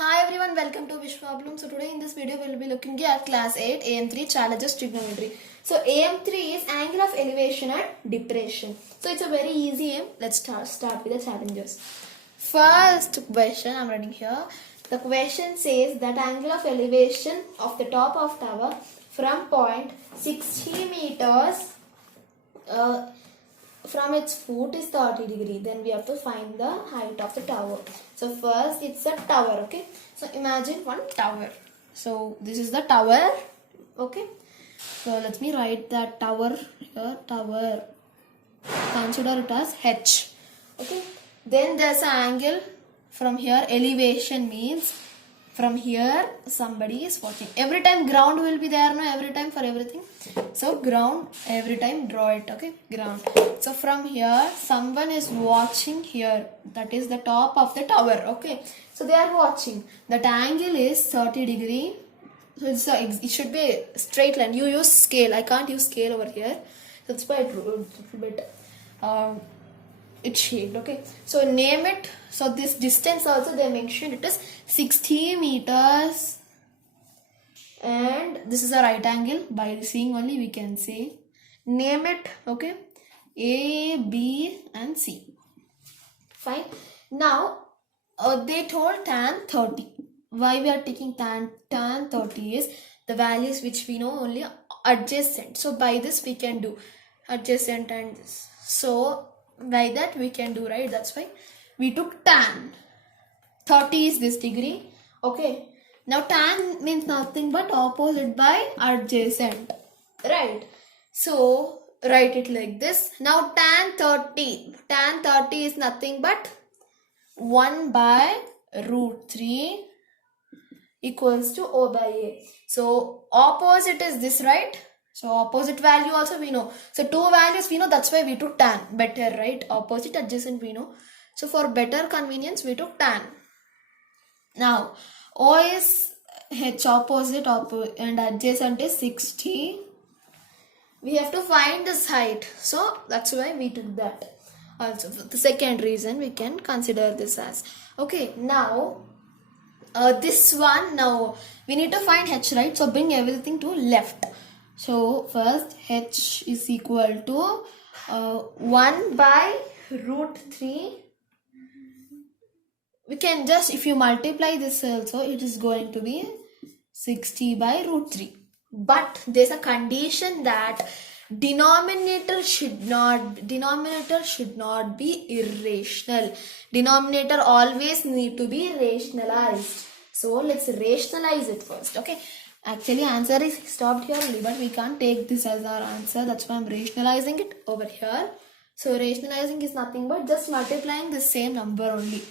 Hi everyone, welcome to Wish Problem. So today in this video we will be looking at class 8 AM3 challenges trigonometry. So AM3 is angle of elevation and depression. So it's a very easy aim. Let's start with the challenges. First question I'm writing here. The question says that angle of elevation of the top of tower from point 60 meters from its foot is 30 degree. Then we have to find the height of the tower. So first it's a tower, okay. So imagine one tower. So this is the tower, okay. So let me write that tower here, tower. Consider it as H, okay. Then there's an angle from here. Elevation means from here somebody is watching. Every time ground will be there, no, every time for everything. So ground, every time draw it, okay, ground. So from here someone is watching here, that is the top of the tower, okay. So they are watching. That angle is 30 degree. So it should be a straight line. You use scale. I can't use scale over here. That's why it's a little bit it's shaped, okay. So name it. So this distance also they mentioned it is 60 meters, and this is a right angle. By seeing only we can say name it, okay. A, B and C. Fine. Now they told tan 30. Why we are taking tan 30 is the values which we know only adjacent. So by this we can do adjacent and this. So by that we can do, right? That's why we took tan. 30 is this degree, okay. Now tan means nothing but opposite by adjacent, right? So write it like this. Now tan 30 is nothing but 1 by root 3 equals to O by A. So opposite is this, right? So opposite value also we know. So two values we know, that's why we took tan. Better, right? Opposite, adjacent we know. So for better convenience we took tan. Now O is H, opposite and adjacent is 60. We have to find this height. So that's why we took that. Also the second reason we can consider this as. Okay, now this one, now we need to find H, right? So bring everything to left. So first H is equal to 1 by root 3. We can just, if you multiply this also, it is going to be 60 by root 3. But there's a condition that denominator should not be irrational. Denominator always need to be rationalized. So let's rationalize it first, okay. Actually answer is stopped here only, but we can't take this as our answer. That's why I'm rationalizing it over here. So rationalizing is nothing but just multiplying the same number only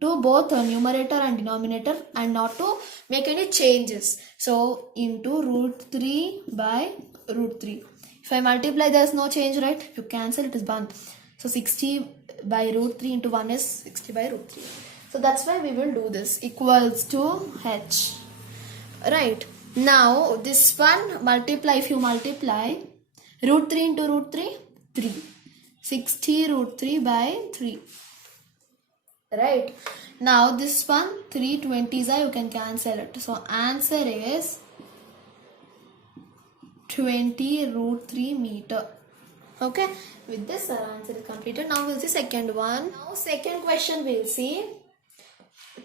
to both numerator and denominator, and not to make any changes. So into root 3 by root 3. If I multiply, there is no change, right? If you cancel, it is 1. So 60 by root 3 into 1 is 60 by root 3. So that's why we will do this. Equals to H. Right. Now this one multiply. If you multiply root 3 into root 3, 3. 60 root 3 by 3. Right. Now this one 320s you can cancel it. So answer is 20 root 3 meter. Okay. With this our answer is completed. Now we'll see second one. Now second question we'll see.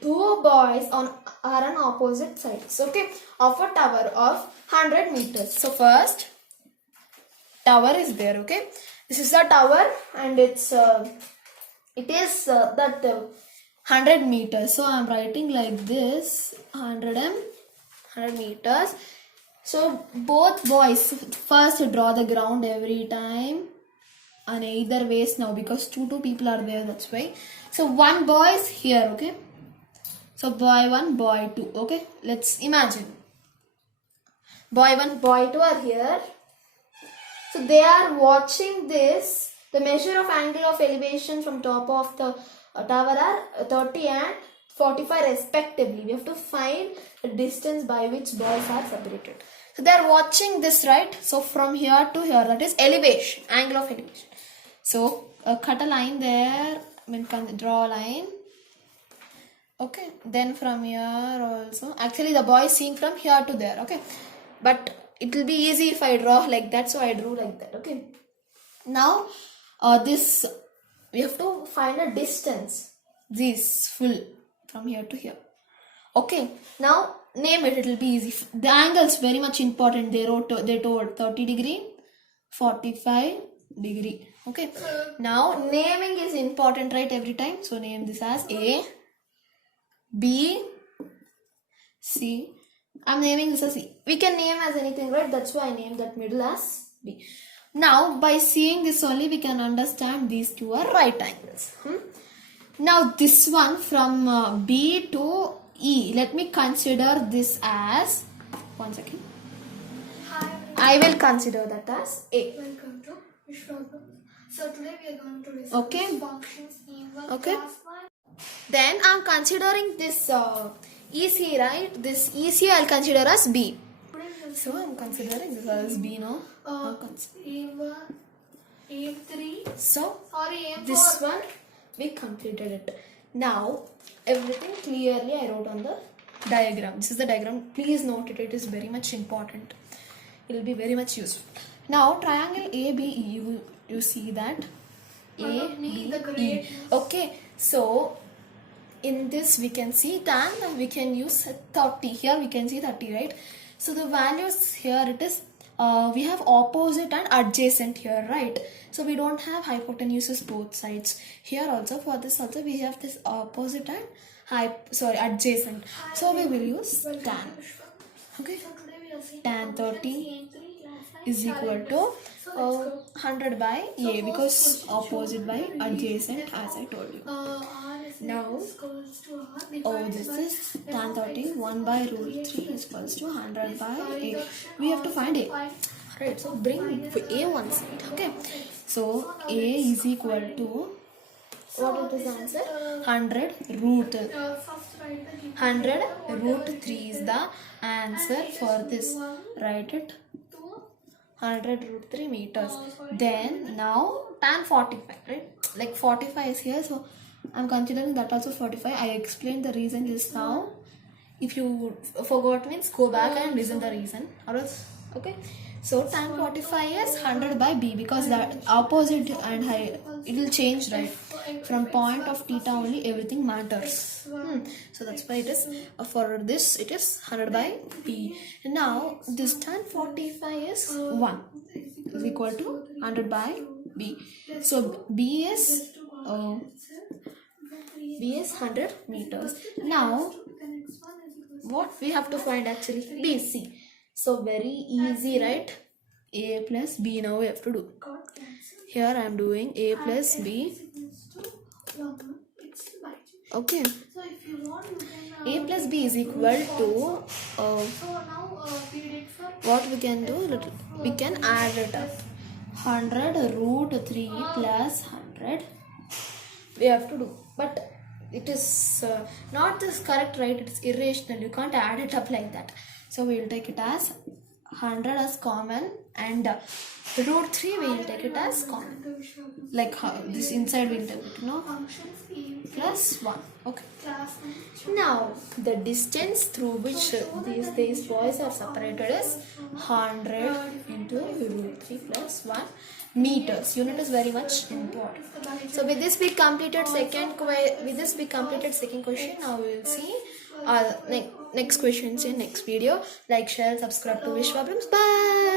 Two boys are on opposite sides, okay, of a tower of 100 meters. So first tower is there, okay. This is the tower and it is that 100 meters. So I'm writing like this, 100 meters. So both boys, first draw the ground every time on either ways now, because two people are there, that's why. So one boy is here, okay. So boy 1, boy 2, okay. Let's imagine boy 1, boy 2 are here. So they are watching this. The measure of angle of elevation from top of the tower are 30 and 45 respectively. We have to find the distance by which boys are separated. So they are watching this, right? So from here to here, that is elevation, angle of elevation. So cut a line there, draw a line. Okay, then from here also, actually the boy is seeing from here to there. Okay, but it will be easy if I draw like that, so I drew like that. Okay, now this we have to find a distance, this full from here to here. Okay, now name it, it will be easy. The angles very much important. They told 30 degree, 45 degree. Okay, now naming is important, right? Every time, so name this as A, B, C. I'm naming this as C. We can name as anything, right? That's why I named that middle as B. Now, by seeing this only, we can understand these two are right angles. Now, this one from B to E. Let me consider this as, one second. I will consider that as A. Welcome to Vishwabram. So today we are going to discuss Okay. functions in Okay. class 1. Then I'm considering this EC, right? This EC I'll consider as B. So I'm considering this as B now. A1, A3, So sorry, A4. this one we completed it. Now everything clearly I wrote on the diagram. This is the diagram. Please note it. It is very much important. It will be very much useful. Now triangle ABE. You see that ABE. Okay. So in this we can see tan. We can use 30. Here we can see 30, right? So the values here it is. We have opposite and adjacent here, right? So we don't have hypotenuses both sides. Here also, for this also we have this opposite and adjacent. So we will use tan. Okay, So today we are seeing tan 30 in 3 class is equal to So let's go. 100 by A, because opposite by adjacent, as I told you. R is Now, equals to R. this is tan 30, 1 by root 3 is equals to 100 by A. We have to find A. Right, so bring A one side. Okay, so A is equal to, what is this answer? 100 root. First write the 100 root 3 is the answer for this. Write it. 100 root 3 meters. Then now tan 45, right? Like 45 is here, so I'm considering that also 45. I explained the reason just now. If you forgot means go back and listen the reason. Or else, okay. So tan 45 is 100 by B, because the opposite and high it will change, right? From point of theta only everything matters. So that's why it is for this it is 100 by B. Now this tan 45 is 1 is equal to 100 by B. So B is 100 meters. Now what we have to find actually? BC. So very easy, right? A plus B now we have to do. Here I am doing A plus B. Okay. So if you want, you can. A plus B is equal to So now we did for what we can do? We can add it up. 100 root 3 plus 100 we have to do. But it is not this correct, right? It's irrational. You can't add it up like that. So we will take it as 100 as common, and root 3 we will take it as common. Like this inside we will take it, no? functions in Plus 1. Okay. class 1. Now the distance through which these boys are separated is 100 into root 3 plus 1 meters. Unit is very much important. So with this we completed second question. Now we will see next questions in next video. Like, share, subscribe to Vishwabrams. Bye.